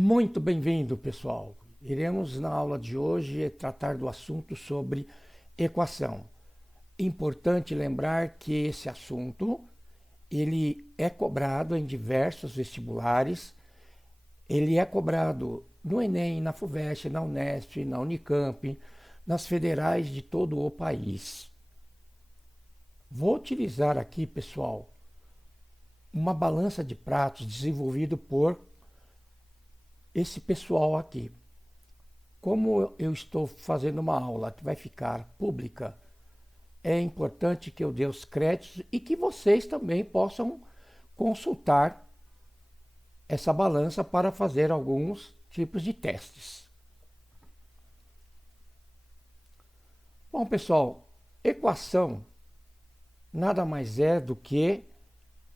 Muito bem-vindo, pessoal. Iremos na aula de hoje tratar do assunto sobre equação. Importante lembrar que esse assunto ele é cobrado em diversos vestibulares. Ele é cobrado no Enem, na FUVEST, na Unesp, na Unicamp, nas federais de todo o país. Vou utilizar aqui, pessoal, uma balança de pratos desenvolvido por esse pessoal aqui. Como eu estou fazendo uma aula que vai ficar pública, é importante que eu dê os créditos e que vocês também possam consultar essa balança para fazer alguns tipos de testes. Bom, pessoal, equação nada mais é do que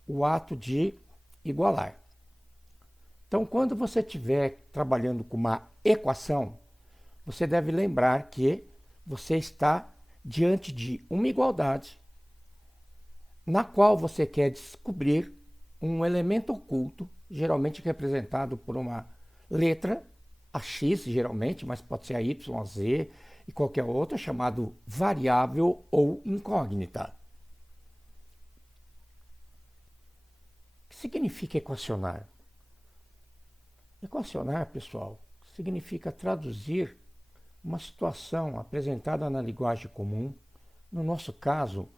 o ato de igualar. Então, quando você estiver trabalhando com uma equação, você deve lembrar que você está diante de uma igualdade na qual você quer descobrir um elemento oculto, geralmente representado por uma letra, a x geralmente, mas pode ser a y, a z e qualquer outra, chamado variável ou incógnita. O que significa equacionar? Equacionar, pessoal, significa traduzir uma situação apresentada na linguagem comum, no nosso caso,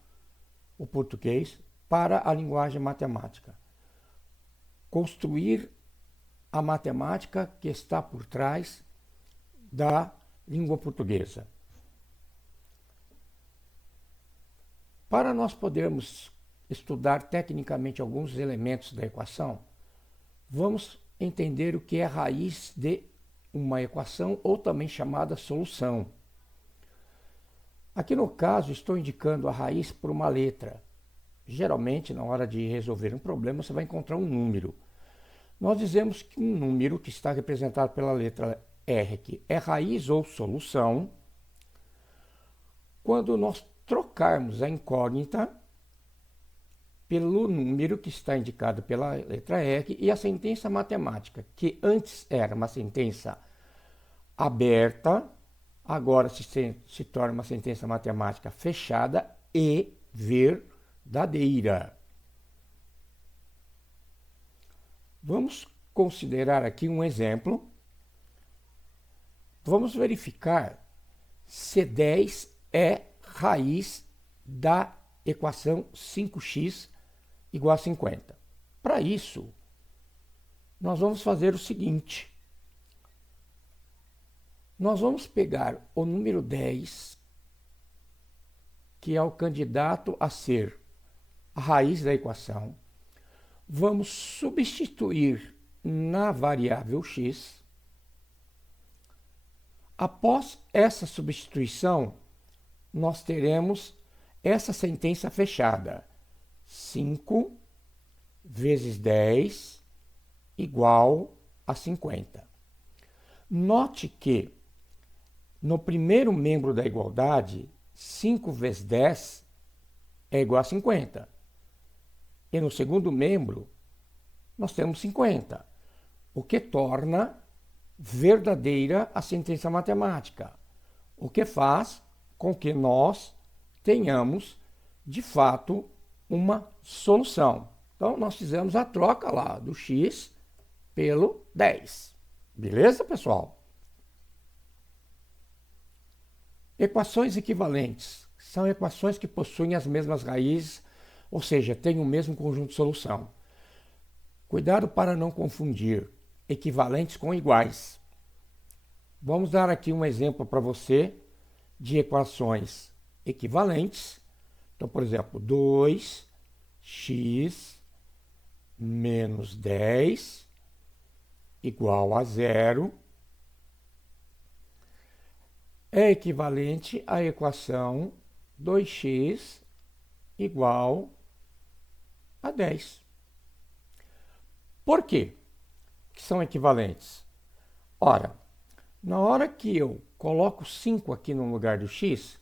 o português, para a linguagem matemática. Construir a matemática que está por trás da língua portuguesa. Para nós podermos estudar tecnicamente alguns elementos da equação, vamos entender o que é a raiz de uma equação ou também chamada solução. Aqui no caso estou indicando a raiz por uma letra. Geralmente na hora de resolver um problema você vai encontrar um número. Nós dizemos que um número que está representado pela letra R que é raiz ou solução quando nós trocarmos a incógnita pelo número que está indicado pela letra R e a sentença matemática, que antes era uma sentença aberta, agora se torna uma sentença matemática fechada e verdadeira. Vamos considerar aqui um exemplo. Vamos verificar se 10 é raiz da equação 5x igual a 50. Para isso, nós vamos fazer o seguinte. Nós vamos pegar o número 10, que é o candidato a ser a raiz da equação. Vamos substituir na variável x. Após essa substituição, nós teremos essa sentença fechada. 5 vezes 10 igual a 50. Note que no primeiro membro da igualdade, 5 vezes 10 é igual a 50. E no segundo membro, nós temos 50, o que torna verdadeira a sentença matemática, o que faz com que nós tenhamos, de fato, uma solução. Então, nós fizemos a troca lá do x pelo 10. Beleza, pessoal? Equações equivalentes são equações que possuem as mesmas raízes, ou seja, têm o mesmo conjunto de solução. Cuidado para não confundir equivalentes com iguais. Vamos dar aqui um exemplo para você de equações equivalentes. Então, por exemplo, 2x menos 10 igual a 0 é equivalente à equação 2x igual a 10. Por quê que são equivalentes? Ora, na hora que eu coloco 5 aqui no lugar do x,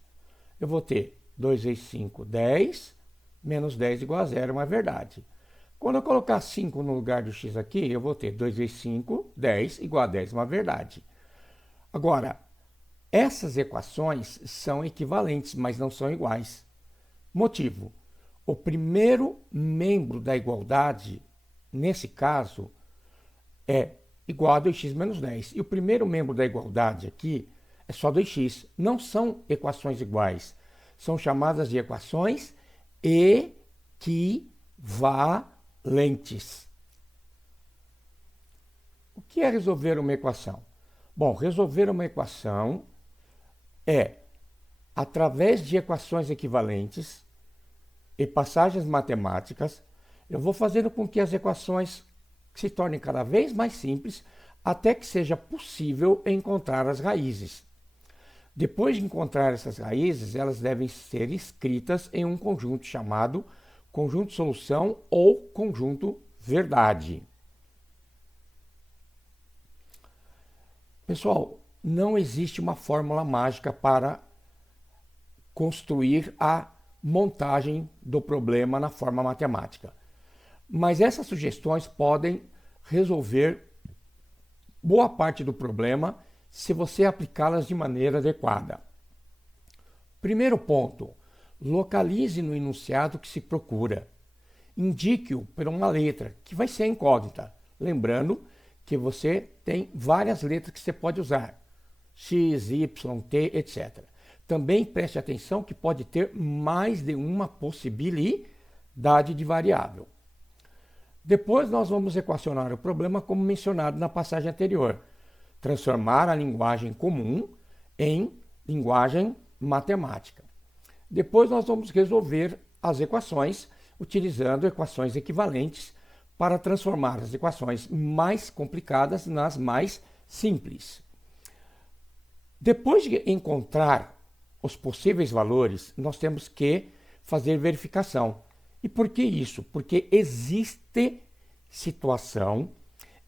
eu vou ter 2 vezes 5, 10, menos 10 igual a 0, é uma verdade. Quando eu colocar 5 no lugar do x aqui, eu vou ter 2 vezes 5, 10, igual a 10, uma verdade. Agora, essas equações são equivalentes, mas não são iguais. Motivo: o primeiro membro da igualdade, nesse caso, é igual a 2x menos 10. E o primeiro membro da igualdade aqui é só 2x. Não são equações iguais. São chamadas de equações equivalentes. O que é resolver uma equação? Bom, resolver uma equação é, através de equações equivalentes e passagens matemáticas, eu vou fazendo com que as equações se tornem cada vez mais simples, até que seja possível encontrar as raízes. Depois de encontrar essas raízes, elas devem ser escritas em um conjunto chamado conjunto solução ou conjunto verdade. Pessoal, não existe uma fórmula mágica para construir a montagem do problema na forma matemática. Mas essas sugestões podem resolver boa parte do problema se você aplicá-las de maneira adequada. Primeiro ponto, localize no enunciado que se procura. Indique-o por uma letra, que vai ser incógnita. Lembrando que você tem várias letras que você pode usar. X, Y, T, etc. Também preste atenção que pode ter mais de uma possibilidade de variável. Depois nós vamos equacionar o problema como mencionado na passagem anterior. Transformar a linguagem comum em linguagem matemática. Depois nós vamos resolver as equações utilizando equações equivalentes para transformar as equações mais complicadas nas mais simples. Depois de encontrar os possíveis valores, nós temos que fazer verificação. E por que isso? Porque existe situação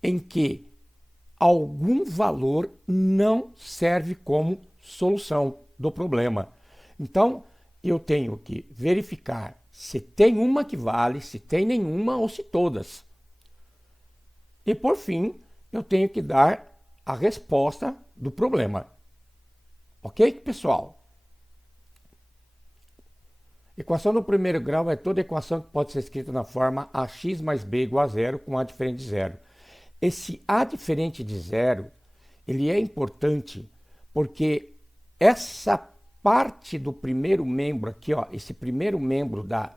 em que algum valor não serve como solução do problema. Então, eu tenho que verificar se tem uma que vale, se tem nenhuma ou se todas. E, por fim, eu tenho que dar a resposta do problema. Ok, pessoal? Equação do primeiro grau é toda equação que pode ser escrita na forma ax mais b igual a zero com a diferente de zero. Esse a diferente de zero, ele é importante porque essa parte do primeiro membro aqui, ó, esse primeiro membro da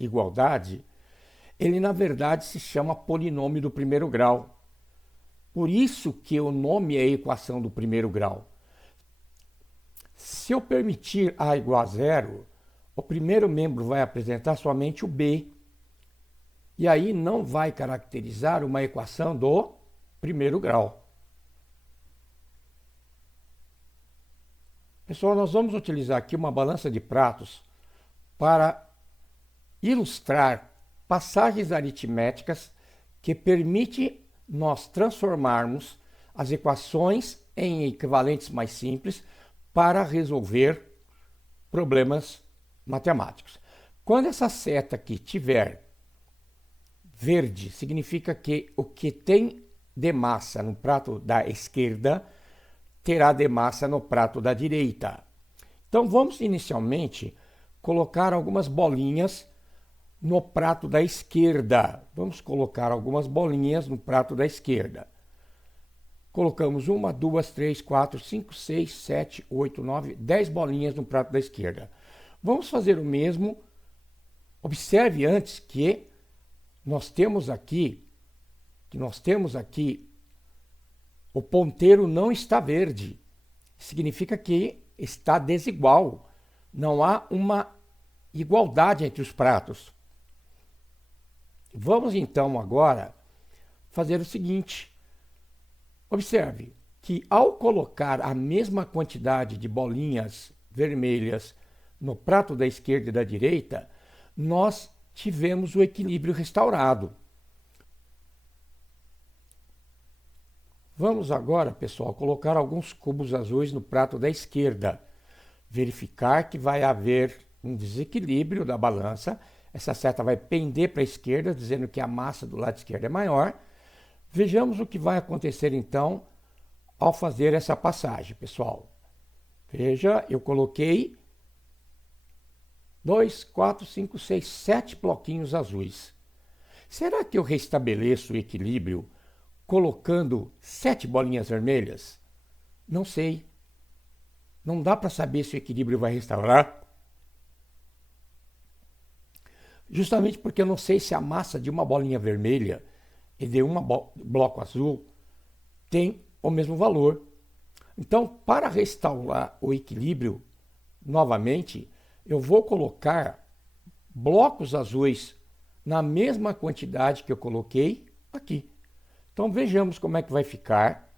igualdade, ele na verdade se chama polinômio do primeiro grau. Por isso que o nome é equação do primeiro grau. Se eu permitir a igual a zero, o primeiro membro vai apresentar somente o b. E aí não vai caracterizar uma equação do primeiro grau. Pessoal, nós vamos utilizar aqui uma balança de pratos para ilustrar passagens aritméticas que permite nós transformarmos as equações em equivalentes mais simples para resolver problemas matemáticos. Quando essa seta aqui tiver verde, significa que o que tem de massa no prato da esquerda terá de massa no prato da direita. Então vamos inicialmente colocar algumas bolinhas no prato da esquerda. Vamos colocar algumas bolinhas no prato da esquerda. Colocamos 1, 2, 3, 4, 5, 6, 7, 8, 9, 10 bolinhas no prato da esquerda. Vamos fazer o mesmo. Observe antes que nós temos aqui o ponteiro não está verde. Significa que está desigual. Não há uma igualdade entre os pratos. Vamos então agora fazer o seguinte. Observe que ao colocar a mesma quantidade de bolinhas vermelhas no prato da esquerda e da direita, nós tivemos o equilíbrio restaurado. Vamos agora, pessoal, colocar alguns cubos azuis no prato da esquerda. Verificar que vai haver um desequilíbrio da balança essa seta vai pender para a esquerda, dizendo que a massa do lado esquerdo é maior. Vejamos o que vai acontecer então ao fazer essa passagem, pessoal. Veja, eu coloquei 2, 4, 5, 6, 7 bloquinhos azuis. Será que eu restabeleço o equilíbrio colocando 7 bolinhas vermelhas? Não sei. Não dá para saber se o equilíbrio vai restaurar. Justamente porque eu não sei se a massa de uma bolinha vermelha e de um bloco azul tem o mesmo valor. Então, para restaurar o equilíbrio novamente, eu vou colocar blocos azuis na mesma quantidade que eu coloquei aqui. Então vejamos como é que vai ficar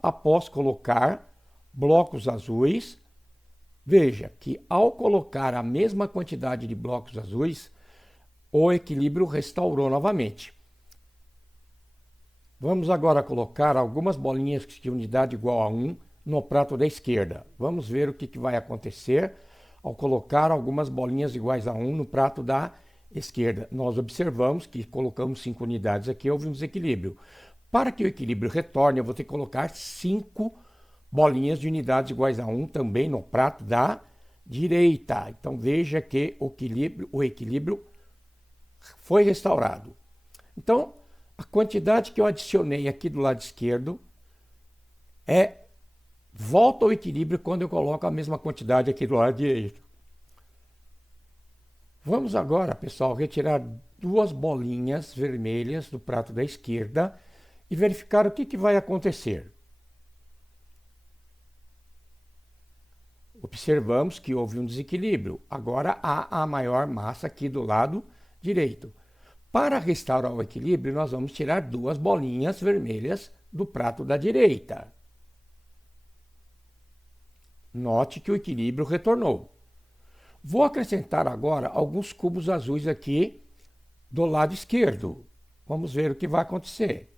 após colocar blocos azuis. Veja que ao colocar a mesma quantidade de blocos azuis, o equilíbrio restaurou novamente. Vamos agora colocar algumas bolinhas de unidade igual a 1 no prato da esquerda. Vamos ver o que vai acontecer ao colocar algumas bolinhas iguais a 1 no prato da esquerda. Nós observamos que colocamos 5 unidades aqui, houve um desequilíbrio. Para que o equilíbrio retorne, eu vou ter que colocar 5 bolinhas de unidades iguais a 1 também no prato da direita. Então veja que o equilíbrio foi restaurado. Então, a quantidade que eu adicionei aqui do lado esquerdo volta ao equilíbrio quando eu coloco a mesma quantidade aqui do lado direito. Vamos agora, pessoal, retirar 2 bolinhas vermelhas do prato da esquerda e verificar o que vai acontecer. Observamos que houve um desequilíbrio. Agora há a maior massa aqui do lado direito. Para restaurar o equilíbrio, nós vamos tirar 2 bolinhas vermelhas do prato da direita. Note que o equilíbrio retornou. Vou acrescentar agora alguns cubos azuis aqui do lado esquerdo. Vamos ver o que vai acontecer.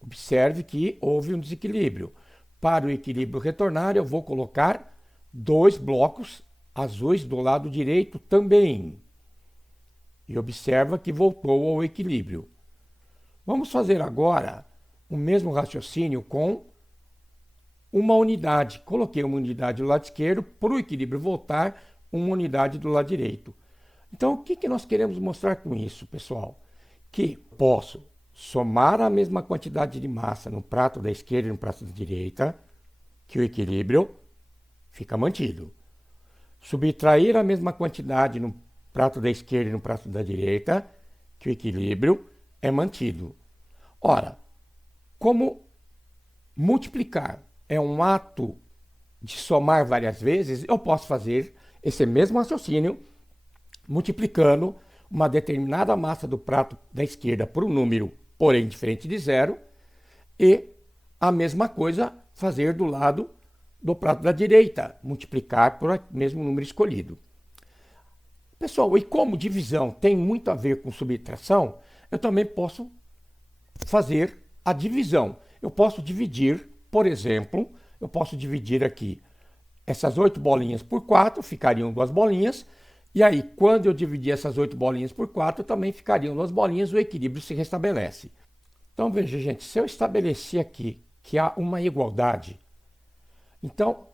Observe que houve um desequilíbrio. Para o equilíbrio retornar, eu vou colocar 2 blocos azuis do lado direito também. E observa que voltou ao equilíbrio. Vamos fazer agora o mesmo raciocínio com uma unidade. Coloquei uma unidade do lado esquerdo, para o equilíbrio voltar, uma unidade do lado direito. Então, o que nós queremos mostrar com isso, pessoal? Que posso somar a mesma quantidade de massa no prato da esquerda e no prato da direita, que o equilíbrio fica mantido. Subtrair a mesma quantidade no prato da esquerda e no prato da direita, que o equilíbrio é mantido. Ora, como multiplicar é um ato de somar várias vezes, eu posso fazer esse mesmo raciocínio multiplicando uma determinada massa do prato da esquerda por um número, porém diferente de 0, e a mesma coisa fazer do lado do prato da direita, multiplicar por o mesmo número escolhido. Pessoal, e como divisão tem muito a ver com subtração, eu também posso fazer a divisão. Eu posso dividir, por exemplo, eu posso dividir aqui essas 8 bolinhas por 4, ficariam 2 bolinhas, e aí quando eu dividir essas 8 bolinhas por 4, também ficariam 2 bolinhas, o equilíbrio se restabelece. Então veja, gente, se eu estabelecer aqui que há uma igualdade, então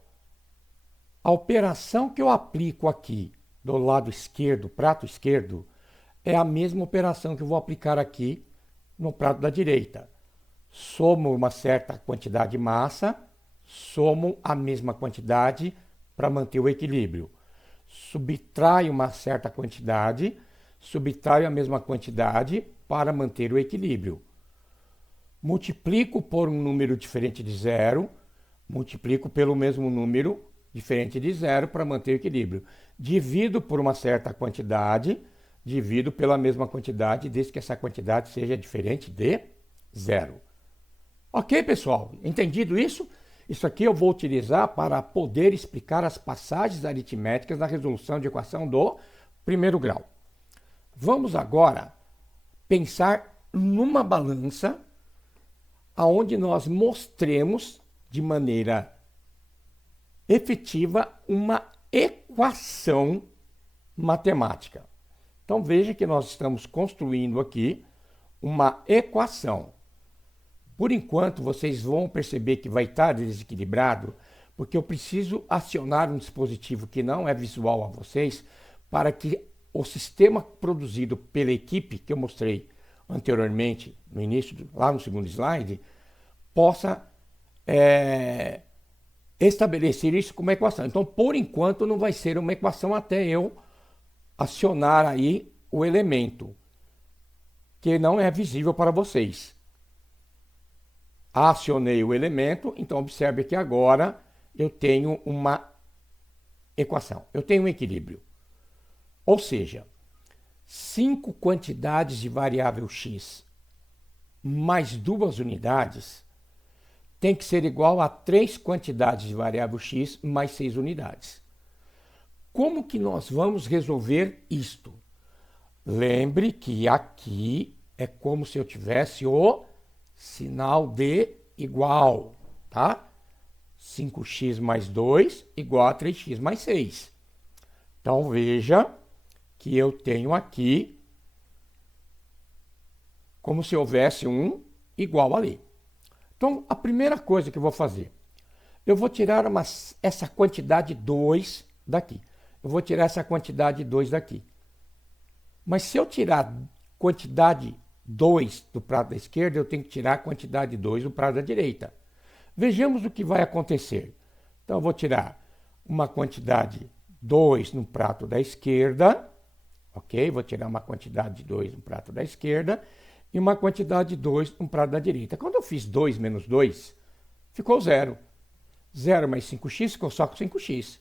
a operação que eu aplico aqui do lado esquerdo, prato esquerdo, é a mesma operação que eu vou aplicar aqui no prato da direita. Somo uma certa quantidade de massa, somo a mesma quantidade para manter o equilíbrio. Subtraio uma certa quantidade, subtraio a mesma quantidade para manter o equilíbrio. Multiplico por um número diferente de 0, multiplico pelo mesmo número diferente de 0 para manter o equilíbrio. Divido por uma certa quantidade, divido pela mesma quantidade, desde que essa quantidade seja diferente de 0. Ok, pessoal? Entendido isso? Isso aqui eu vou utilizar para poder explicar as passagens aritméticas na resolução de equação do primeiro grau. Vamos agora pensar numa balança onde nós mostremos de maneira efetiva uma equação matemática. Então veja que nós estamos construindo aqui uma equação. Por enquanto vocês vão perceber que vai estar desequilibrado, porque eu preciso acionar um dispositivo que não é visual a vocês, para que o sistema produzido pela equipe, que eu mostrei anteriormente, no início, lá no segundo slide, possa estabelecer isso como equação. Então, por enquanto, não vai ser uma equação até eu acionar aí o elemento, que não é visível para vocês. Acionei o elemento, então observe que agora eu tenho uma equação, eu tenho um equilíbrio. Ou seja, 5 quantidades de variável x mais 2 unidades tem que ser igual a 3 quantidades de variável x mais 6 unidades. Como que nós vamos resolver isto? Lembre que aqui é como se eu tivesse o sinal de igual, tá? 5x mais 2 igual a 3x mais 6. Então, veja que eu tenho aqui como se houvesse um igual ali. Então, a primeira coisa que eu vou fazer, eu vou tirar essa quantidade 2 daqui. Eu vou tirar essa quantidade 2 daqui. Mas se eu tirar quantidade 2 do prato da esquerda, eu tenho que tirar a quantidade 2 do prato da direita. Vejamos o que vai acontecer. Então, eu vou tirar uma quantidade 2 no prato da esquerda, ok? Vou tirar uma quantidade de 2 no prato da esquerda e uma quantidade de 2 no prato da direita. Quando eu fiz 2 menos 2, ficou 0. 0 mais 5x ficou só com 5x.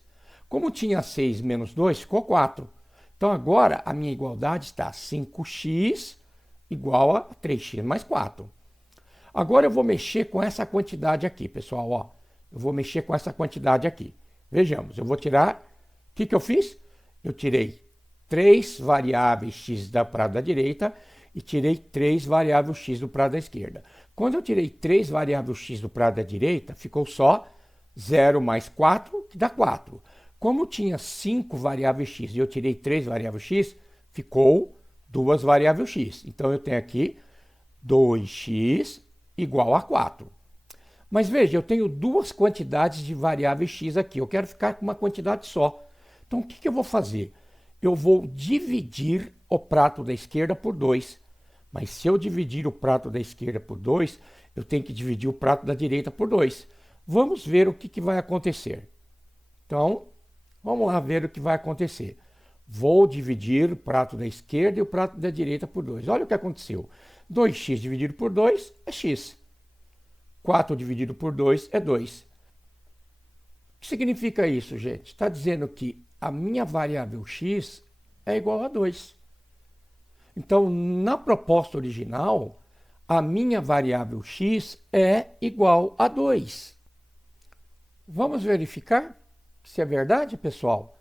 Como tinha 6 menos 2, ficou 4. Então, agora, a minha igualdade está 5x igual a 3x mais 4. Agora, eu vou mexer com essa quantidade aqui, pessoal. Ó. Eu vou mexer com essa quantidade aqui. Vejamos, eu vou tirar... O que eu fiz? Eu tirei 3 variáveis x do prato da direita e tirei 3 variáveis x do prato da esquerda. Quando eu tirei 3 variáveis x do prato da direita, ficou só 0 mais 4, que dá 4. Como tinha 5 variáveis x e eu tirei 3 variáveis x, ficou 2 variáveis x. Então, eu tenho aqui 2x igual a 4. Mas veja, eu tenho duas quantidades de variáveis x aqui. Eu quero ficar com uma quantidade só. Então, o que eu vou fazer? Eu vou dividir o prato da esquerda por 2. Mas se eu dividir o prato da esquerda por 2, eu tenho que dividir o prato da direita por 2. Vamos ver o que vai acontecer. Então, vamos lá ver o que vai acontecer. Vou dividir o prato da esquerda e o prato da direita por 2. Olha o que aconteceu. 2x dividido por 2 é x. 4 dividido por 2 é 2. O que significa isso, gente? Está dizendo que a minha variável x é igual a 2. Então, na proposta original, a minha variável x é igual a 2. Vamos verificar se é verdade, pessoal?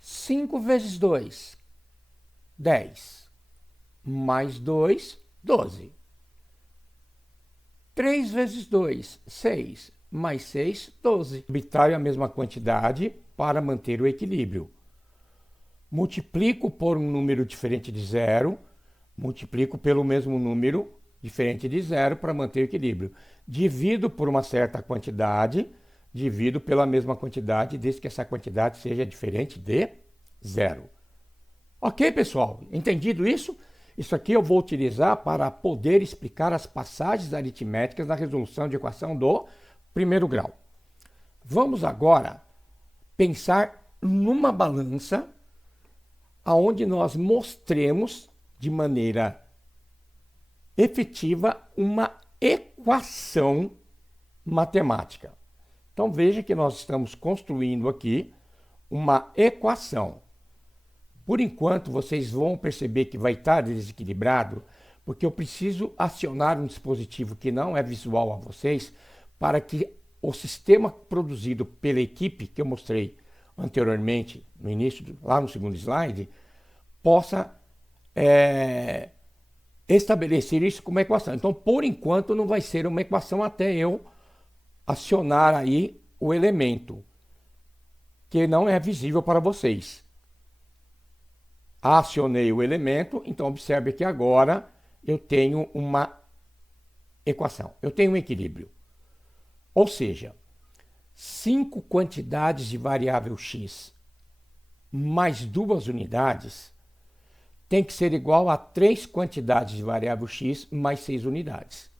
5 vezes 2, 10. Mais 2, 12. 3 vezes 2, 6. Mais 6, 12. Subtraio a mesma quantidade para manter o equilíbrio. Multiplico por um número diferente de 0, multiplico pelo mesmo número diferente de 0 para manter o equilíbrio. Divido por uma certa quantidade, divido pela mesma quantidade, desde que essa quantidade seja diferente de 0. Ok, pessoal? Entendido isso? Isso aqui eu vou utilizar para poder explicar as passagens aritméticas na resolução de equação do primeiro grau. Vamos agora pensar numa balança onde nós mostremos de maneira efetiva uma equação matemática. Então veja que nós estamos construindo aqui uma equação. Por enquanto, vocês vão perceber que vai estar desequilibrado, porque eu preciso acionar um dispositivo que não é visual a vocês, para que o sistema produzido pela equipe, que eu mostrei anteriormente, no início, lá no segundo slide, possa estabelecer isso como equação. Então, por enquanto, não vai ser uma equação até eu acionar aí o elemento, que não é visível para vocês. acionei o elemento, então observe que agora eu tenho uma equação, eu tenho um equilíbrio. Ou seja, 5 quantidades de variável x mais 2 unidades tem que ser igual a 3 quantidades de variável x mais 6 unidades.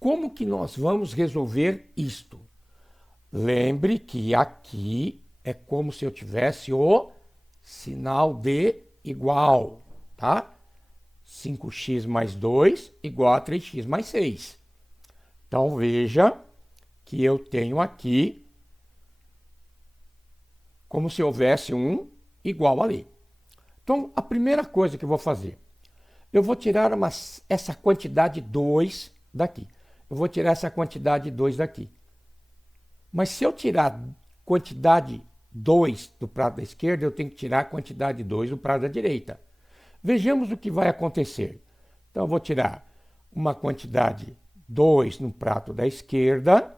Como que nós vamos resolver isto? Lembre que aqui é como se eu tivesse o sinal de igual, tá? 5x mais 2 igual a 3x mais 6. Então, veja que eu tenho aqui como se houvesse um igual ali. Então, a primeira coisa que eu vou fazer, eu vou tirar essa quantidade 2 daqui. Eu vou tirar essa quantidade 2 daqui. Mas se eu tirar quantidade 2 do prato da esquerda, eu tenho que tirar a quantidade 2 do prato da direita. Vejamos o que vai acontecer. Então, eu vou tirar uma quantidade 2 no prato da esquerda,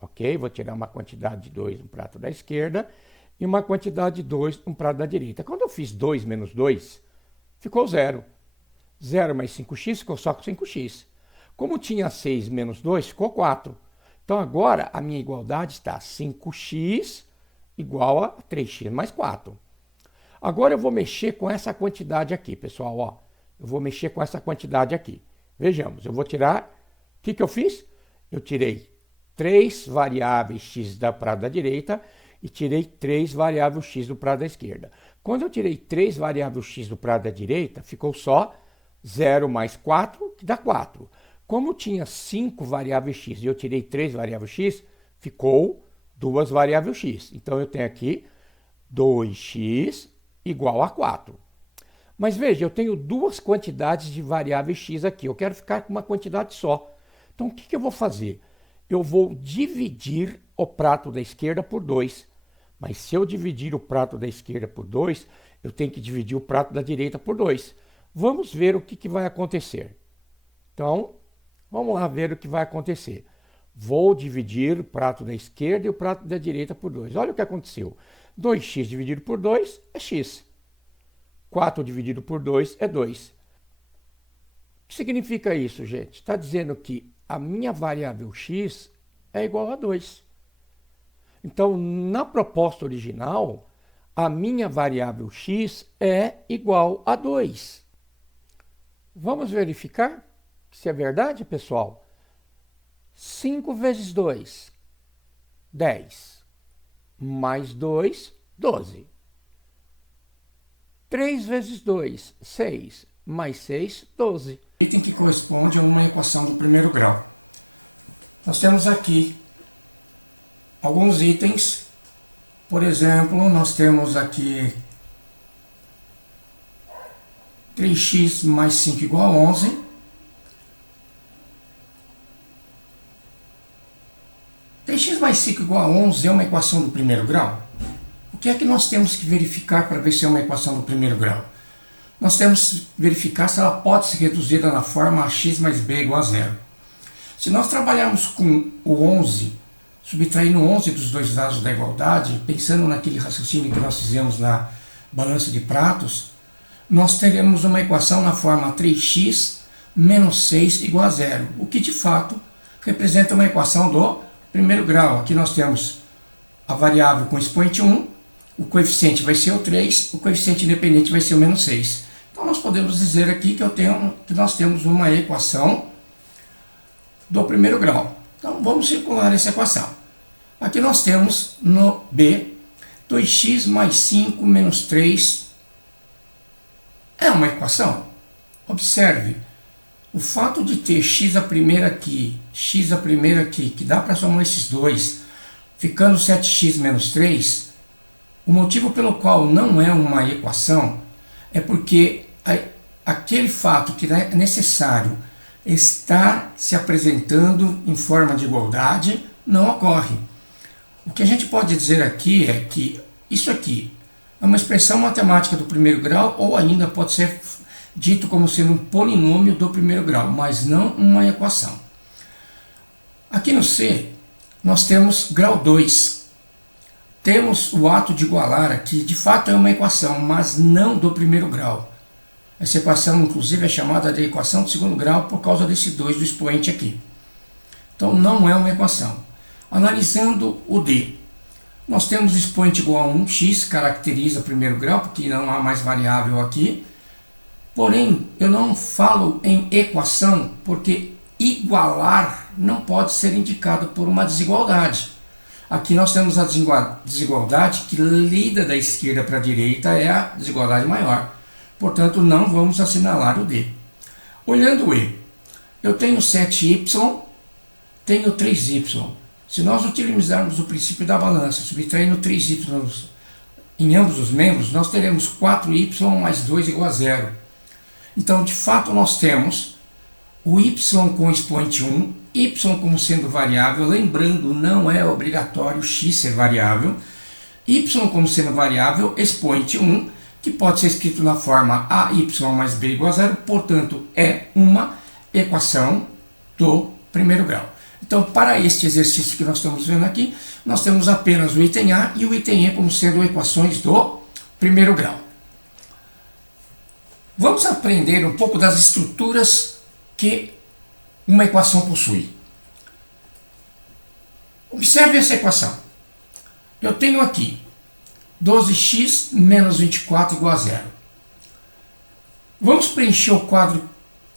ok? Vou tirar uma quantidade de 2 no prato da esquerda e uma quantidade de 2 no prato da direita. Quando eu fiz 2 menos 2, ficou 0. 0 mais 5x ficou só com 5x. Como tinha 6 menos 2, ficou 4. Então, agora, a minha igualdade está 5x igual a 3x mais 4. Agora, eu vou mexer com essa quantidade aqui, pessoal. Ó. Eu vou mexer com essa quantidade aqui. Vejamos, eu vou tirar... O que eu fiz? Eu tirei 3 variáveis x do prato da direita e tirei 3 variáveis x do prato da esquerda. Quando eu tirei 3 variáveis x do prato da direita, ficou só 0 mais 4, que dá 4. Como tinha 5 variáveis x e eu tirei 3 variáveis x, ficou 2 variáveis x. Então, eu tenho aqui 2x igual a 4. Mas veja, eu tenho duas quantidades de variáveis x aqui. Eu quero ficar com uma quantidade só. Então, o que eu vou fazer? Eu vou dividir o prato da esquerda por 2. Mas se eu dividir o prato da esquerda por 2, eu tenho que dividir o prato da direita por 2. Vamos ver o que vai acontecer. Então, vamos lá ver o que vai acontecer. Vou dividir o prato da esquerda e o prato da direita por 2. Olha o que aconteceu. 2x dividido por 2 é x. 4 dividido por 2 é 2. O que significa isso, gente? Está dizendo que a minha variável x é igual a 2. Então, na proposta original, a minha variável x é igual a 2. Vamos verificar se é verdade, pessoal? 5 vezes 2, 10. Mais 2, 12. 3 vezes 2, 6. Mais 6, 12. Item que corresponde a uma equação do primeiro grau. Nós temos aqui alguns itens. Por exemplo, nós temos aqui 3x mais 5 igual a 11. 3x mais 5 igual a 11 é uma equação do primeiro grau? O que é que nós temos que verificar para ver se é uma equação do primeiro grau? Nós temos que verificar se ela pode ser reduzida na forma x mais b igual a 0. Se nós trabalharmos com o 11, subtraindo 11 dos dois lados da igualdade, pensando naquele raciocínio que nós fizemos na balança de pratos, nós teremos uma equação na forma 3x menos 6 igual a 0, o que de fato representa uma equação do primeiro grau. Aqui nós temos a variável com expoente 1, o coeficiente vai ser o 3, o coeficiente independente vai ser o menos 6. Então nós podemos dizer aqui que nós temos uma equação do primeiro grau. Então vamos circular essa equação. Aqui nós temos no B, 2x mais 5 menos 3 é uma equação. Observe, o fato de ter x a primeira aqui, que dá para somar esses dois, ficando 7x menos 3, o motivo pelo qual não é uma equação é porque aquele fato que é necessário estar se apresentando em forma de igualdade não ocorre. O que a gente pode dizer aqui é que isso aqui é uma expressão matemática do primeiro grau, ou ainda pode ser dito como sendo um polinômio do primeiro grau, mas não uma equação. Aqui no C, nós temos grau 2. temos o ato de igualar aqui, de fato é uma equação, mas não do primeiro grau. Essa equação, inclusive, é chamada de equação do segundo grau por causa desse 2 do expoente aqui. Então, não é uma equação. Analisando o D, nós temos expoente igual a 1, x caracteriza o primeiro grau, porque não há mais variável aqui. Porém, eu não falo em equação, porque igualar não pode ser indicado por uma desigualdade. Aqui nós temos a desigualdade que lida da esquerda para a direita, é a desigualdade maior. Portanto, não vamos assinalar o D. Olhando o E, eu tenho 7y, tenho 3y. Se nós utilizarmos o princípio da balança, subtraindo 3y em ambos os membros, nós teremos 4y mais 2 igual a 0. Então, de fato, nós temos o y com expoente 1, y como sendo variável, lembrando, não é obrigatório x ser variável, y como sendo variável, expoente 1, que pode ser escrito na forma AY mais B igual a 0, portanto, é uma equação do primeiro grau. Então, para este exercício que nós estamos vendo aqui, nós temos apenas o item A e o item E como sendo equações do primeiro grau. Vamos aprender um pouco das estruturas que uma equação possui. Observe essa equação. Eu tenho aqui 12x menos 24 igual a 0. Vamos preencher o quadro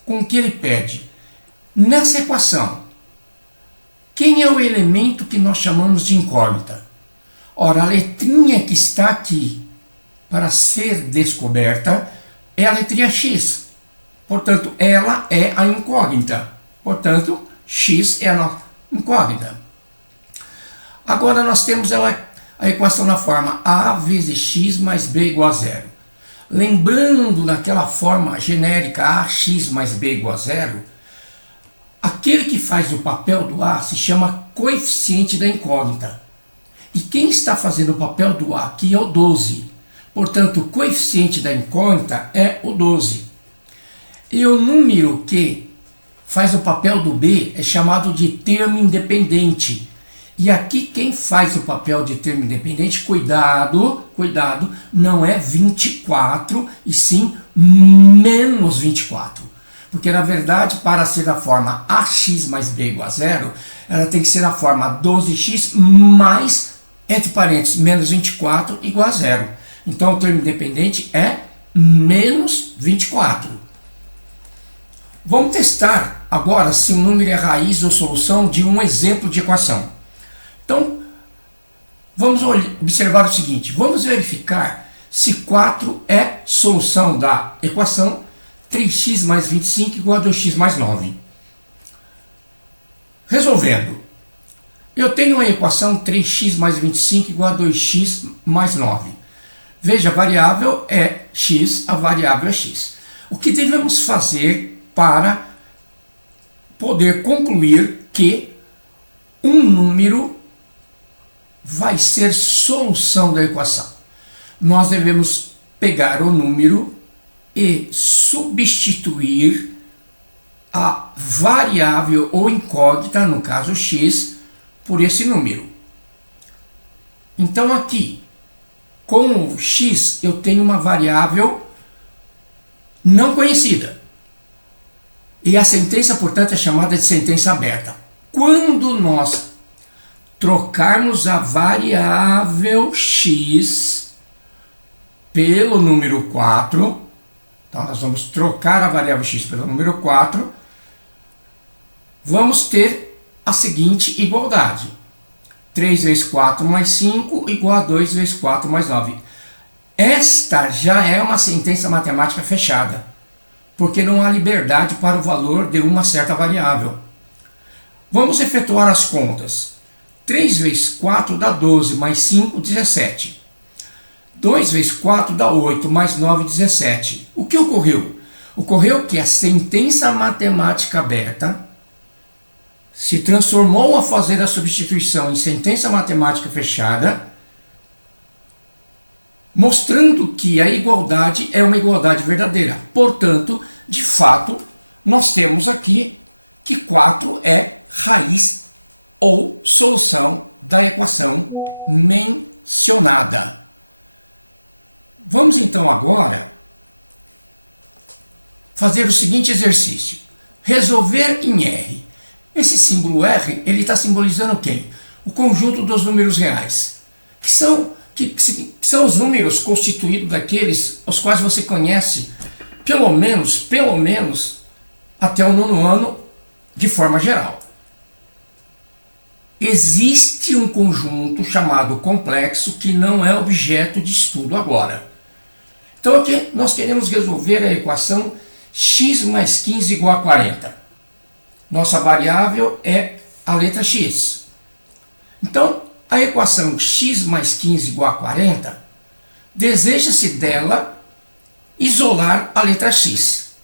com o que ele pede. Nessa equação, quem é o elemento que nós chamamos de incógnita? Ora, a letrinha que está aqui para ser descoberta é a letrinha x. Portanto, ela é a incógnita. Portanto, x é a incógnita. Agora nós temos a equação na forma a vezes x mais b igual a 0. Lembrando daquela forma genérica ax mais b igual a 0, aquele que faz o papel do a se chama coeficiente da incógnita. E quem está fazendo o papel do a aqui é o 12. Portanto, o coeficiente da incógnita é o 12. E o número que faz o papel do b é chamado de termo independente. E aqui quem faz o papel de termo independente, cuidado, não é 24, e sim menos 24. Porque na verdade, para ser da forma ax mais b igual a 0, ela tem que ser a forma 12x mais, entre parênteses, menos 24 igual a 0. Então o termo independente é menos 24. Vamos testar agora se o número é raiz ou solução de um exemplo de equação. Então, vamos observar o seguinte, vamos verificar se 4 é solução da equação 3x mais 25 igual a 2x mais 9. Resolvendo, eu tenho a equação 3x mais 25 igual a 2x mais 9. Veja, a variável é x, a variável é x. O que devemos fazer para poder concluir que um número vai ser solução da equação? Nós devemos pegar o número e substituir a variável ou incógnita, no caso x, por esse número. Então aqui, com o x, eu tenho uma variável não conhecida. E a sentença, portanto, é chamada de sentença aberta. Quando nós trocarmos a variável x pelo número 4, então nós vamos trocar a variável x pelo número 4, vamos ter a seguinte igualdade. 3 vezes 4 mais 5 igual a 2 vezes 4 mais 9. Esta já é uma sentença matemática fechada, porque não há liberdade para o valor de uma certa variável. Vamos efetuar as contas. 3 vezes 4 dá 12, mais 5, 17. 2 vezes 4 dá 8, mais 9, 17. O que ocorreu? Ocorreu que a sentença matemática aberta se transformou a fazer a substituição em sentença matemática fechada, mostrando que a igualdade é uma igualdade verdadeira. Portanto, de fato, nós temos aqui que 4 é raiz ou solução da equação mensurável. solucionada. Vamos então agora fazer o seguinte exercício. Resolver em R. Esse símbolo R, ele está simbolizando quem? O conjunto dos números reais, que são os números constituídos daqueles os quais você conhece, pelo menos, até o 9º ano, de forma geral. Existe um conjunto chamado complexo que não é objeto de estudo agora. Então aqui nós queremos resolver a equação x mais 15 igual a 40. Nossa variável é a letra x. Então, a equação x mais 15 igual a 40, deseja-se dela isolar a letra x.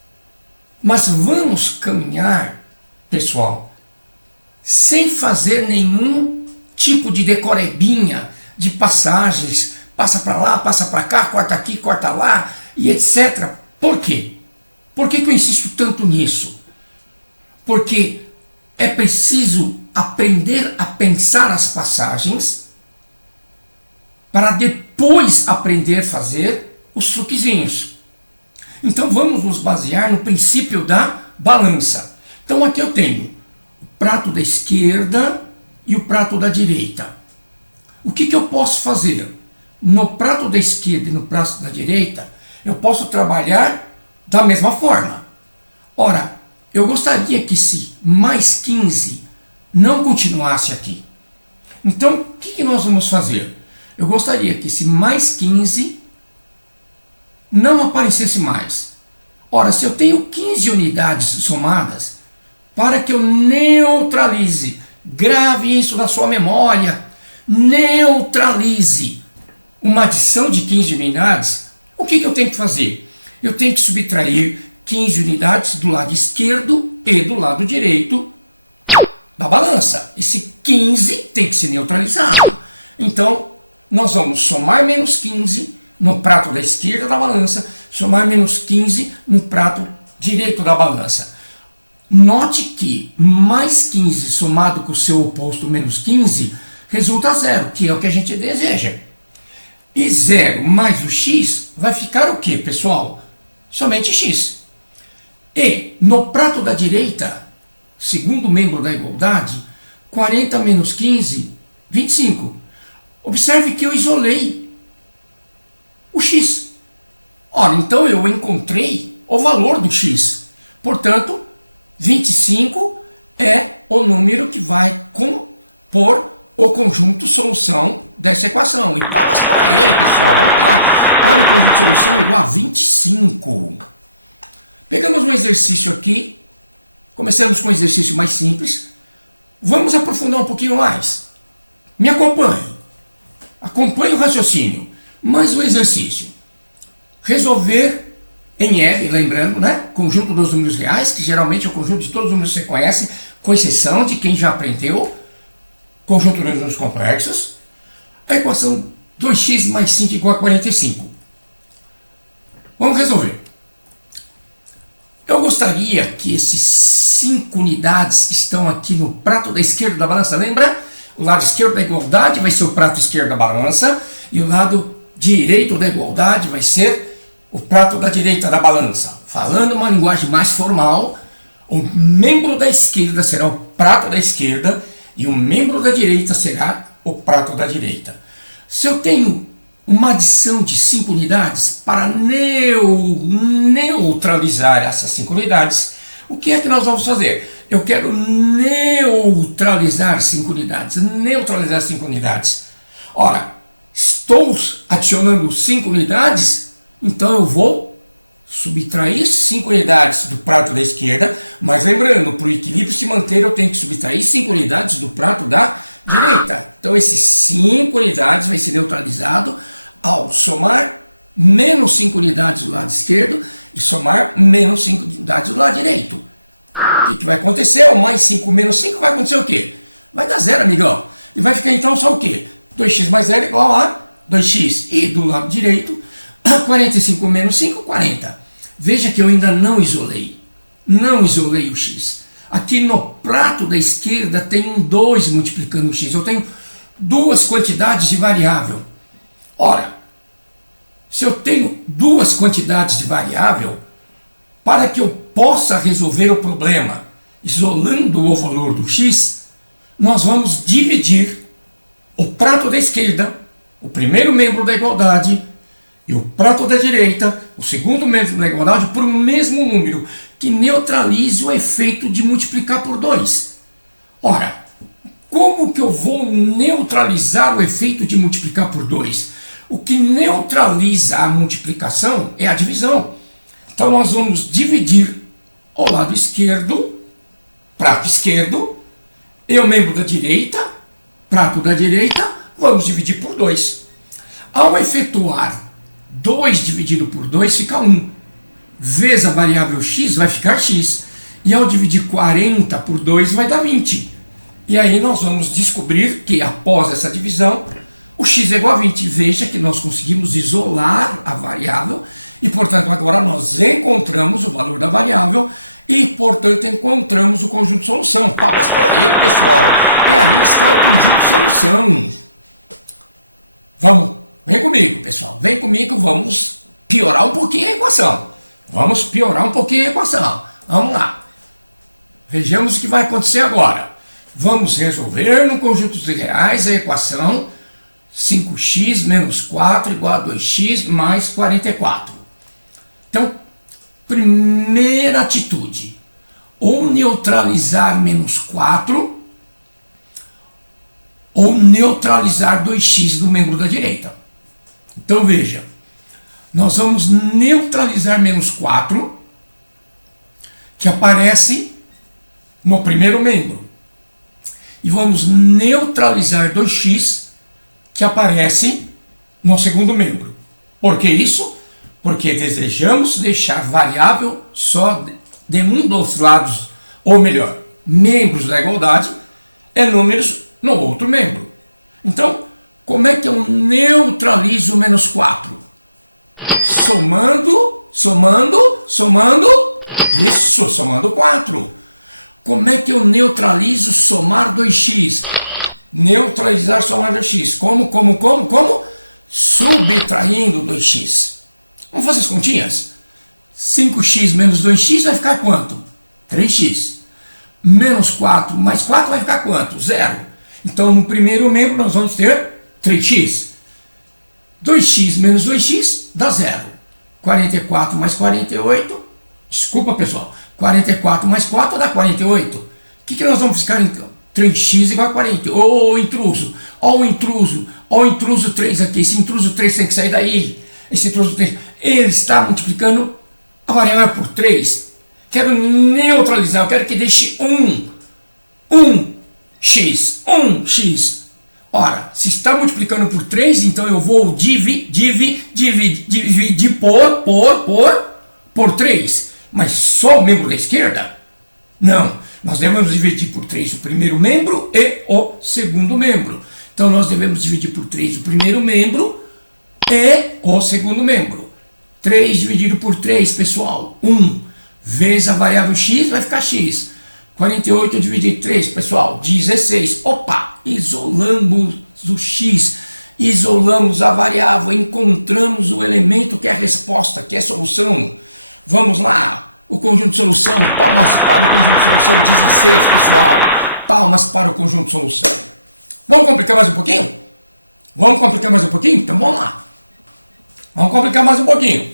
Mas vamos caminhar, pessoal, sem fazer nenhum tipo de decorebinha, de passagens, passa para lá, passa para cá, corta aqui, corta lá, e etc. Por quê? Por que eu insisto tanto nisso? Porque é preciso aprender a pensar as passagens para depois aprender a fazer os truquezinhos. Então vamos nos basear no princípio da balança. Então aqui eu tenho o prato da esquerda e o prato da direita. O que eu posso fazer? No prato da esquerda e no prato da direita, eu posso trabalhar da mesma forma. Ora, eu gostaria que esse mais 15 não continuasse aqui. Então, o que nós vamos fazer? Eu gostaria que esse mais 15 não aparecesse mais. Ora, se eu tenho 15 unidades somadas, para que eu neutralize, grave isso na sua memória, neutralize uma adição de 15 unidades, o que eu tenho que fazer? Eu tenho que subtrair 15 unidades do lado esquerdo e do lado direito da balança. Esse 15 tem que ser neutralizado. Então, nós vamos somar menos 15 no prato da esquerda da balança, somar menos 15 no prato direito da balança. Note que mais 15 somado com o seu oposto menos 15 resulta 0, que é o que a gente deseja. E 0 mais o x vai ficar o que, pessoal? Somente x. E no prato da direita, segundo membro da igualdade, 40 menos 15, 25. Observe que eu isolei o x. Ora, então eu encontrei o valor do x. Portanto, 25 é o número que vai compor o conjunto solução dessa equação. E palmas para ele, pessoal. Vamos lá. Olha, o conjunto solução é igual a 25. Pegamos um exercício aqui. Começamos com um exercício mais simples. Vamos aprofundar um pouquinho mais. Me acompanhe. Acompanhe o raciocínio. Mais um exercício. Resolver em R, lembrando, né? Conjunto dos números reais, que geralmente é o conjunto de todos os números que você conhece, com exceção de quem já aprendeu conjunto dos números complexos. A equação 2x mais 5 igual a 45. Vamos resolver. Eu gostaria que esses 5 unidades que estão aqui no prato da esquerda da balança, lembra? O lado esquerdo da igualdade vai ser o prato esquerdo da balança e o lado direito da igualdade vai ser o prato da direita da balança. Falando uma linguagem mais formal, o membro da esquerda será o prato da esquerda e o membro da direita será o prato da direita. Se eu tenho uma adição de 5 unidades para neutralizar essas 5 unidades, o que é que nós vamos fazer? Eu quero neutralizar 5 unidades. Neutralizar 5 unidades. Ora, estou adicionando 5 unidades, então eu vou subtrair 5 unidades do prato da esquerda, mas lembrando, para o equilíbrio se manter, eu tenho que subtrair 5 unidades do prato da direita. Então esses 5 unidades vai ser neutralizado ao somar menos 5 unidades do lado esquerdo e somar menos 5 unidades do lado direito. O que vai acontecer? O mais 5 menos 5 vai acontecer o quê? Vai dar 0, amigão. E vai ficar então só o quê? 2x mais 0 igual a 2x. E do lado direito, 45 menos 5, 40. Veja que eu ainda não isolei. Não isolei o x. Aqui no prato da esquerda tem um 2 multiplicando o x. Eu tenho duas quantidades de variável. Ora, se eu tenho duas quantidades de variável, para que eu possa resolver o problema isolando o valor do x, nós vamos dividir o prato da esquerda, o primeiro membro da igualdade, e o prato da direita, o segundo membro da igualdade, por um mesmo número, que neutralize o efeito de multiplicar por 2. Ora, como que eu vou neutralizar o efeito de multiplicar por 2? O que neutraliza a multiplicação é a divisão. Então nós vamos dividir o lado esquerdo, prato esquerdo, e o membro da direita, prato da direita, vamos dividir por 2. Ao efetuar 2 dividido por 2 fica 1. Vezes a variável x vai ficar x. E ao dividir 40 por 2 vai dar 20. E aí nós vamos descobrir que após essa divisão, o x é igual a 20. Veja que nós conseguimos isolar a variável e, portanto, agora nós encontramos o valor da variável e, portanto, encontramos o conjunto de solução. Palmas para ele, pessoal. É aí está o conjunto de solução. Vamos, vem comigo, pessoal. Vem comigo, vamos piorar um pouquinho a equação. Vamos piorar um pouquinho a equação. Vamos lá. Vejamos o que vai acontecer agora. Vamos resolver no conjunto de reais a equação 5x menos 4 igual a 2x mais 44. Então, primeira atitude, ou neutralizar menos 4, ou neutralizar 2x do membro da direita. Então, veja, nós vamos neutralizar menos 4, que aparece no primeiro membro. E vamos neutralizar 2x, que aparece no segundo membro. Por que isso? Porque desejamos deixar variável só de um dos lados, ou melhor, membros da igualdade, é números no outro membro. Então, como é que eu neutralizo menos 4? Somando, isso, somando 4. Como é que eu neutralizo somar 2x? Neutralizar somar 2x. Como? Subtraindo 2x. Vamos fazer as continhas? 5x menos 2x vai ficar quanto? 3x. Menos 4 mais 4 vai ficar quanto? 0. Então, no primeiro membro, nós vamos ter 3x. 2x menos 2x dá 0. 44 mais 48. Desculpa, pessoal. 44 mais 4 dá 48. O que nós vamos ficar então? 3x igual a 40. Ô, intruso. Ó o intruso 3 aqui. Esse intruso 3 tem que sair daí. Esse intruso 3. Ele está multiplicando a variável por 3. Quero neutralizar. Eu quero que deixe 1x. Ora, se está multiplicando por 3, então eu vou dividir por 3. Mas só o membro da esquerda? Não. Nós devemos dividir por 3 o primeiro membro e o segundo membro. Então nós devemos dividir por 3 o primeiro membro e o segundo membro. 3 dividido por 3, pessoal, 1. Vezes a variável x vai ficar x. 48 dividido por 3, pessoal, 16. Opa, isolamos o x, isolamos a variável, encontramos o elemento que é a resposta, que é a solução. Vamos lá, o conjunto de solução, palmas para o conjunto de solução, 16, pessoal. Palmas para o conjunto de solução. Vamos complicar mais um pouquinho? Então vamos lá. Vamos complicar mais um pouquinho.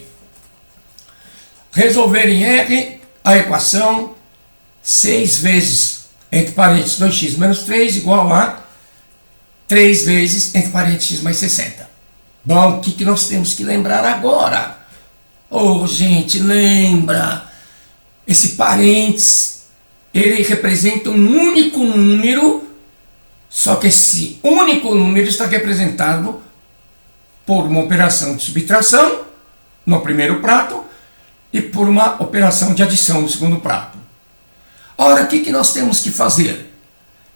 Resolver em R a equação 6 vezes, entre parênteses, 2x menos 3 igual a 3 vezes, entre parênteses, x mais 60. Bom, o que nós temos que lembrar agora? Gente, lembra, esse parênteses, ele representa um único número, só que esse único número está representado por uma operação de subtração no primeiro prato e por uma operação de adição no segundo prato. Ora, o que nós temos que fazer?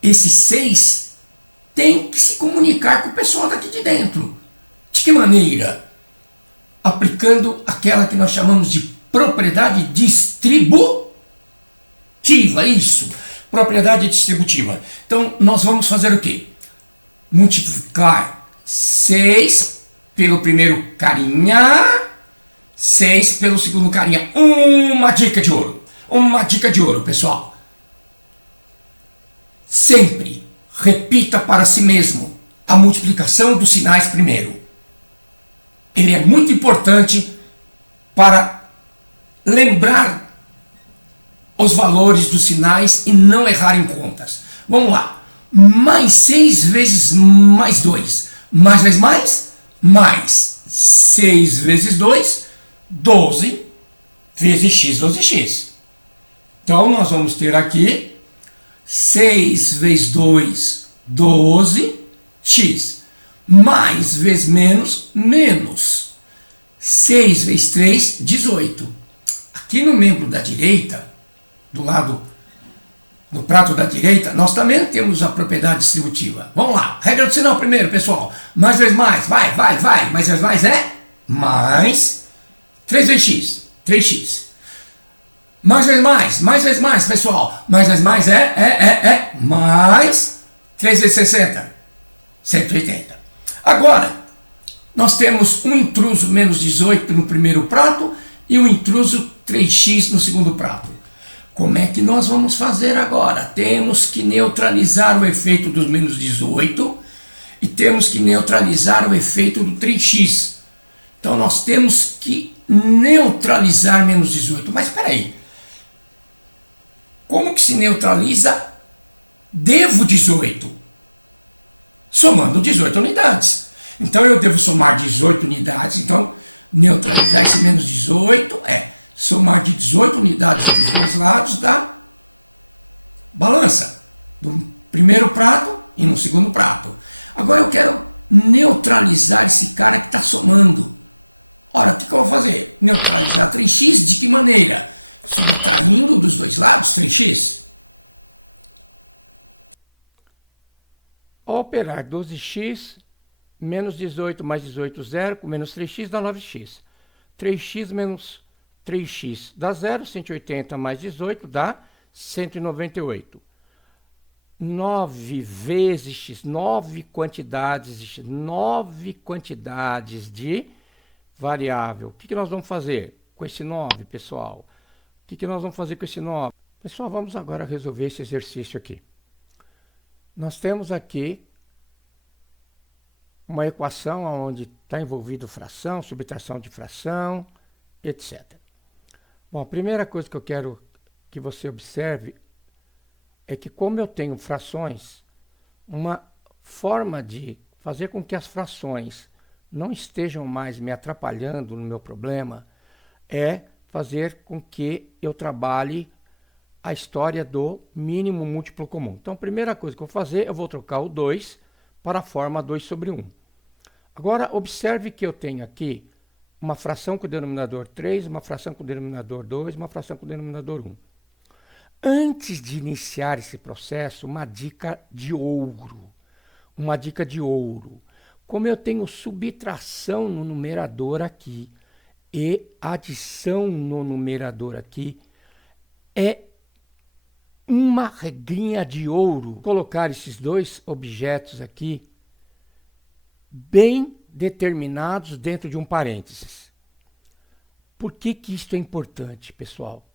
Esse 6 tem que se comunicar com o pessoal daqui de dentro. De que maneira? Aplicando aquela que nós chamamos de propriedade distributiva, isso, propriedade distributiva. Então, nós vamos fazer o quê? Multiplicar 6 pelo primeiro carinha, 6 pelo segundo carinha. Uma dica de ouro. Uma dica de ouro, pessoal. Sempre repita para si mesmo a multiplicação dos sinais primeiro. Ele é muito importante para lembrar os valores dos sinais e não errar em contas. Vamos lá. Mais 6 vezes mais 2. Mais vezes mais 6 vezes 2, 12 vezes x, 12x. Então, nós vamos ter aqui 6 vezes 2, 12x. Mais vezes menos. 6 vezes 3, 18. Aqui no membro da direita, do lado do prato da direita, nós também temos a propriedade distributiva. Vamos lá, regra do sinal primeiro, pessoal. Mais vezes mais, vai. Mais vezes mais é mais 3 vezes x, 3x. Mais vezes mais, pessoal. Mais vezes mais é mais 3 vezes 60, 180. Agora, nós temos um intruso menos 18 no primeiro prato e um intruso 3x no segundo prato. Como é que nós vamos fazer agora? Temos que neutralizar o efeito dos menos 18 e temos que neutralizar o efeito do 3x. Então nós temos que neutralizar menos 18. Mas espera aí. Como que se neutraliza devo 18? Somando 18 unidades. Então eu devo somar 18 unidades. Então neutralizar esse menos 18 é somar de 18 unidades dos dois lados da balança. Do primeiro prato e no segundo prato. Agora eu quero neutralizar esse cara que está somando. Ora, o que eu vou fazer? Neutralizar 3x de que maneira? Subtraindo dos dois lados 3x. Ao operar 12x menos 18 mais 18, 0, com menos 3x dá 9x. 3x menos 3x dá 0, 180 mais 18 dá 198. 9 vezes x, 9 quantidades de x, 9 quantidades de variável. O que nós vamos fazer com esse 9, pessoal? O que nós vamos fazer com esse 9? Pessoal, vamos agora resolver esse exercício aqui. Nós temos aqui uma equação onde está envolvido fração, subtração de fração, etc. Bom, a primeira coisa que eu quero que você observe é que, como eu tenho frações, uma forma de fazer com que as frações não estejam mais me atrapalhando no meu problema é fazer com que eu trabalhe a história do mínimo múltiplo comum. Então, a primeira coisa que eu vou fazer, eu vou trocar o 2 para a forma 2 sobre 1. Agora, observe que eu tenho aqui uma fração com o denominador 3, uma fração com o denominador 2, uma fração com o denominador 1. Antes de iniciar esse processo, uma dica de ouro. Uma dica de ouro. Como eu tenho subtração no numerador aqui e adição no numerador aqui, é uma regrinha de ouro colocar esses dois objetos aqui bem determinados dentro de um parênteses. Por que que isto é importante, pessoal?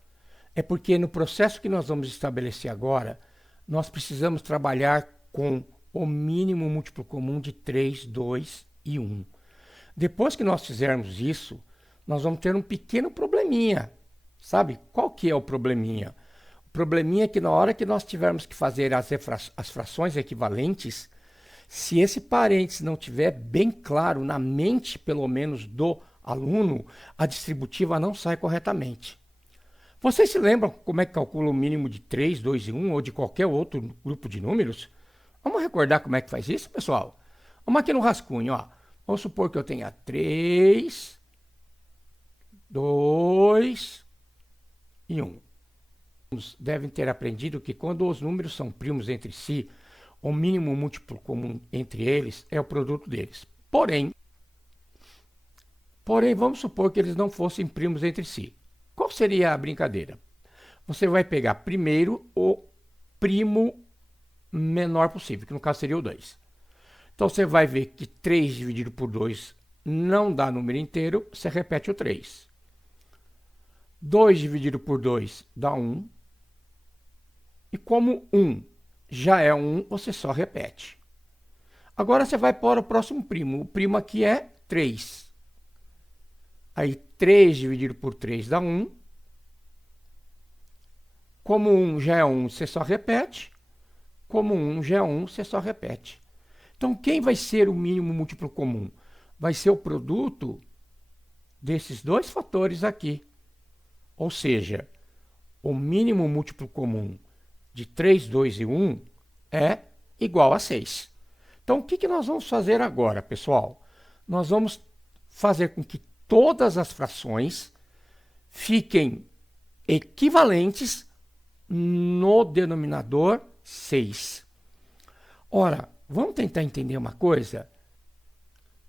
É porque no processo que nós vamos estabelecer agora, nós precisamos trabalhar com o mínimo múltiplo comum de 3, 2 e 1. Depois que nós fizermos isso, nós vamos ter um pequeno probleminha. Sabe? Qual que é o probleminha? O probleminha é que na hora que nós tivermos que fazer as frações equivalentes, se esse parênteses não estiver bem claro na mente, pelo menos, do aluno, a distributiva não sai corretamente. Vocês se lembram como é que calcula o mínimo de 3, 2 e 1 ou de qualquer outro grupo de números? Vamos recordar como é que faz isso, pessoal? Vamos aqui no rascunho, ó. Vamos supor que eu tenha 3, 2 e 1. Devem ter aprendido que quando os números são primos entre si, o mínimo múltiplo comum entre eles é o produto deles. Porém, vamos supor que eles não fossem primos entre si. Qual seria a brincadeira? Você vai pegar primeiro o primo menor possível, que no caso seria o 2. Então você vai ver que 3 dividido por 2 não dá número inteiro, você repete o 3. 2 dividido por 2 dá 1. E como 1 já é 1, você só repete. Agora você vai para o próximo primo. O primo aqui é 3. Aí 3 dividido por 3 dá 1. Como 1 já é 1, você só repete. Como 1 já é 1, você só repete. Então, quem vai ser o mínimo múltiplo comum? Vai ser o produto desses dois fatores aqui. Ou seja, o mínimo múltiplo comum de 3, 2 e 1 é igual a 6. Então, o que nós vamos fazer agora, pessoal? Nós vamos fazer com que todas as frações fiquem equivalentes no denominador 6. Ora, vamos tentar entender uma coisa?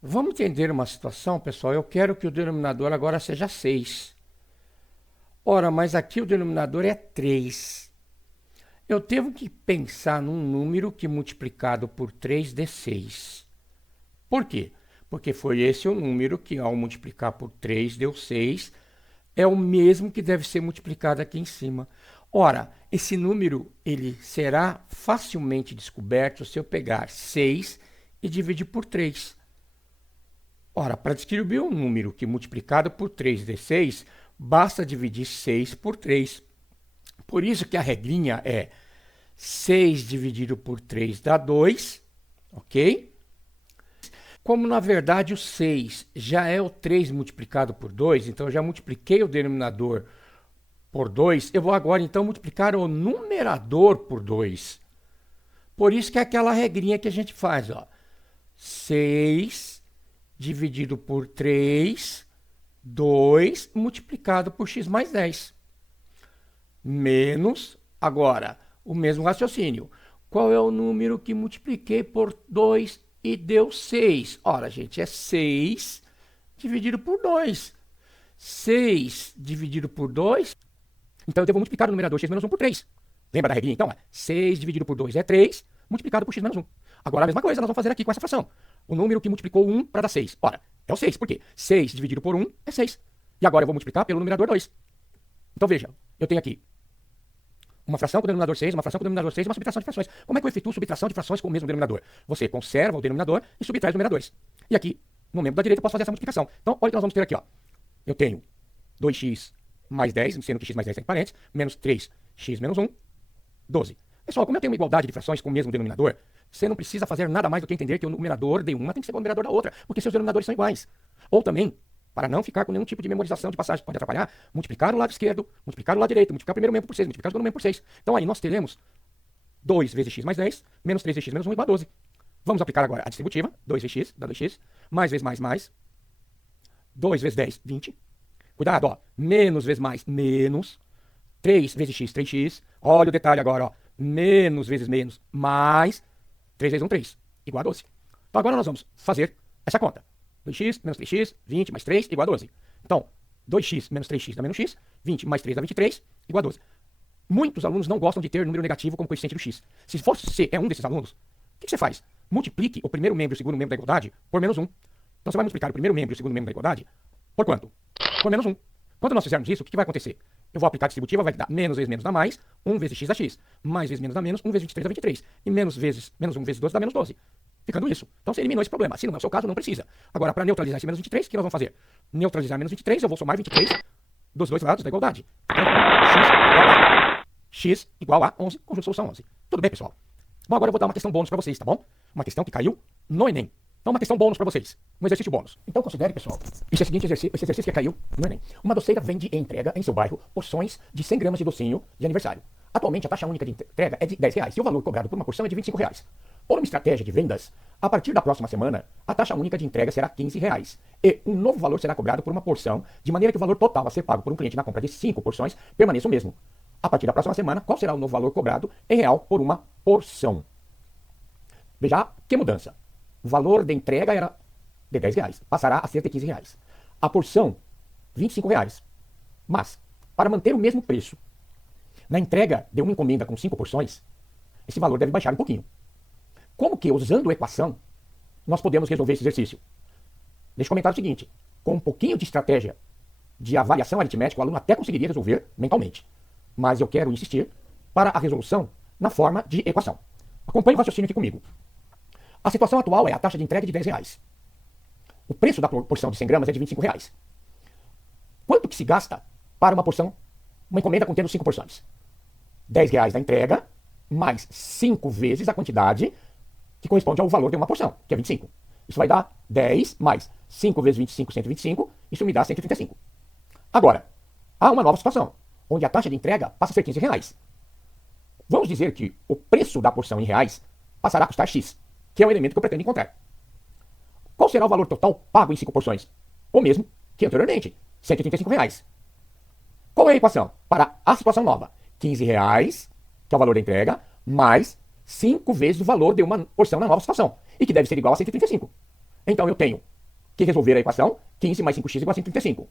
Vamos entender uma situação, pessoal? Eu quero que o denominador agora seja 6. Ora, mas aqui o denominador é 3. Eu tenho que pensar num número que multiplicado por 3 dê 6. Por quê? Porque foi esse o número que, ao multiplicar por 3, deu 6. É o mesmo que deve ser multiplicado aqui em cima. Ora, esse número ele será facilmente descoberto se eu pegar 6 e dividir por 3. Ora, para descrever um número que multiplicado por 3 dê 6, basta dividir 6 por 3. Por isso que a regrinha é 6 dividido por 3 dá 2, ok? Como, na verdade, o 6 já é o 3 multiplicado por 2, então eu já multipliquei o denominador por 2, eu vou agora, então, multiplicar o numerador por 2. Por isso que é aquela regrinha que a gente faz, ó. 6 dividido por 3, 2 multiplicado por x mais 10. Menos, agora, o mesmo raciocínio. Qual é o número que multipliquei por 2 e deu 6? Ora, gente, é 6 dividido por 2. 6 dividido por 2. Então, eu devo multiplicar o numerador x menos 1 por 3. Lembra da regrinha? Então, 6 dividido por 2 é 3, multiplicado por x menos 1. Agora, a mesma coisa nós vamos fazer aqui com essa fração. O número que multiplicou 1 para dar 6. Ora, é o 6. Por quê? 6 dividido por 1 é 6. E agora eu vou multiplicar pelo numerador 2. Então, veja, eu tenho aqui uma fração com o denominador 6, uma fração com o denominador 6 e uma subtração de frações. Como é que eu efetuo subtração de frações com o mesmo denominador? Você conserva o denominador e subtrai os numeradores. E aqui, no membro da direita, eu posso fazer essa multiplicação. Então, olha o que nós vamos ter aqui, ó. Eu tenho 2x mais 10, sendo que x mais 10 tem parênteses, menos 3x menos 1, 12. Pessoal, como eu tenho uma igualdade de frações com o mesmo denominador, você não precisa fazer nada mais do que entender que o numerador de uma tem que ser o numerador da outra, porque seus denominadores são iguais. Ou também, para não ficar com nenhum tipo de memorização de passagem que pode atrapalhar, multiplicar o lado esquerdo, multiplicar o lado direito, multiplicar o primeiro membro por 6, multiplicar o segundo membro por 6. Então aí nós teremos 2 vezes x mais 10, menos 3 vezes x menos 1 igual a 12. Vamos aplicar agora a distributiva, 2 vezes x dá 2x, mais vezes mais, 2 vezes 10, 20. Cuidado, ó, menos vezes mais, menos, 3 vezes x, 3x. Olha o detalhe agora, ó, menos vezes menos, mais, 3 vezes 1, 3, igual a 12. Então agora nós vamos fazer essa conta. 2x menos 3x, 20 mais 3 igual a 12. Então, 2x menos 3x dá menos x, 20 mais 3 dá 23, igual a 12. Muitos alunos não gostam de ter número negativo como coeficiente do x. Se você é um desses alunos, o que você faz? Multiplique o primeiro membro e o segundo membro da igualdade por menos 1. Então você vai multiplicar o primeiro membro e o segundo membro da igualdade por quanto? Por menos 1. Quando nós fizermos isso, o que vai acontecer? Eu vou aplicar a distributiva, vai dar menos vezes menos dá mais, 1 vezes x dá x, mais vezes menos dá menos, 1 vezes 23 dá 23, e menos 1 vezes 12 dá menos 12. Ficando isso. Então você eliminou esse problema. Se não é o seu caso, não precisa. Agora, para neutralizar esse menos 23, o que nós vamos fazer? Neutralizar menos 23, eu vou somar 23 dos dois lados da igualdade. Então, x igual a 11, conjunto de solução 11. Tudo bem, pessoal? Bom, agora eu vou dar uma questão bônus para vocês, tá bom? Uma questão que caiu no Enem. Então, uma questão bônus para vocês. Um exercício bônus. Então, considere, pessoal, esse seguinte exercício, esse exercício que caiu no Enem. Uma doceira vende e entrega em seu bairro porções de 100 gramas de docinho de aniversário. Atualmente, a taxa única de entrega é de R$10 e o valor cobrado por uma porção é de R$25. Por uma estratégia de vendas, a partir da próxima semana, a taxa única de entrega será R$15 e um novo valor será cobrado por uma porção, de maneira que o valor total a ser pago por um cliente na compra de 5 porções permaneça o mesmo. A partir da próxima semana, qual será o novo valor cobrado em real por uma porção? Veja que mudança. O valor de entrega era de R$10, passará a ser de R$15. A porção, R$25. Mas, para manter o mesmo preço, na entrega de uma encomenda com 5 porções, esse valor deve baixar um pouquinho. Como que, usando a equação, nós podemos resolver esse exercício? deixa comentado o seguinte: com um pouquinho de estratégia de avaliação aritmética, o aluno até conseguiria resolver mentalmente. Mas eu quero insistir para a resolução na forma de equação. Acompanhe o raciocínio aqui comigo. A situação atual é a taxa de entrega de R$10. O preço da porção de 100 gramas é de R$25. Quanto que se gasta para uma encomenda contendo 5 porções? R$10 da entrega, mais 5 vezes a quantidade que corresponde ao valor de uma porção, que é 25. Isso vai dar 10 mais 5 vezes 25, 125, isso me dá 135. Agora, há uma nova situação, onde a taxa de entrega passa a ser R$15. Vamos dizer que o preço da porção em reais passará a custar X, que é o elemento que eu pretendo encontrar. Qual será o valor total pago em 5 porções? O mesmo que anteriormente, R$135. Qual é a equação para a situação nova? R$15, que é o valor da entrega, mais 5 vezes o valor de uma porção na nova situação, e que deve ser igual a 135. Então eu tenho que resolver a equação 15 mais 5x igual a 135.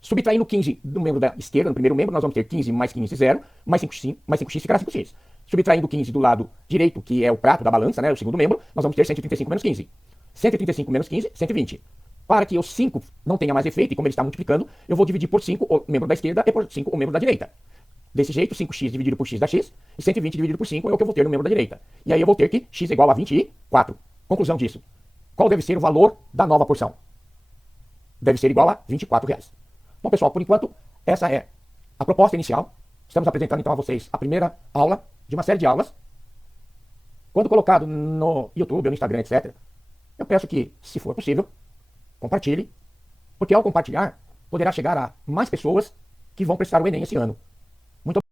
Subtraindo 15 do membro da esquerda, no primeiro membro, nós vamos ter 15 mais 15, 0, mais 5x ficará 5x. Subtraindo 15 do lado direito, que é o prato da balança, né, o segundo membro, nós vamos ter 135 menos 15. 135 menos 15, 120. Para que o 5 não tenha mais efeito, e como ele está multiplicando, eu vou dividir por 5 o membro da esquerda e por 5 o membro da direita. Desse jeito, 5x dividido por x dá x, e 120 dividido por 5 é o que eu vou ter no membro da direita. E aí eu vou ter que x é igual a 24. Conclusão disso. Qual deve ser o valor da nova porção? Deve ser igual a R$24. Bom, pessoal, por enquanto, essa é a proposta inicial. Estamos apresentando então a vocês a primeira aula de uma série de aulas. Quando colocado no YouTube ou no Instagram, etc., eu peço que, se for possível, compartilhe, porque ao compartilhar, poderá chegar a mais pessoas que vão prestar o Enem esse ano. Muito obrigado.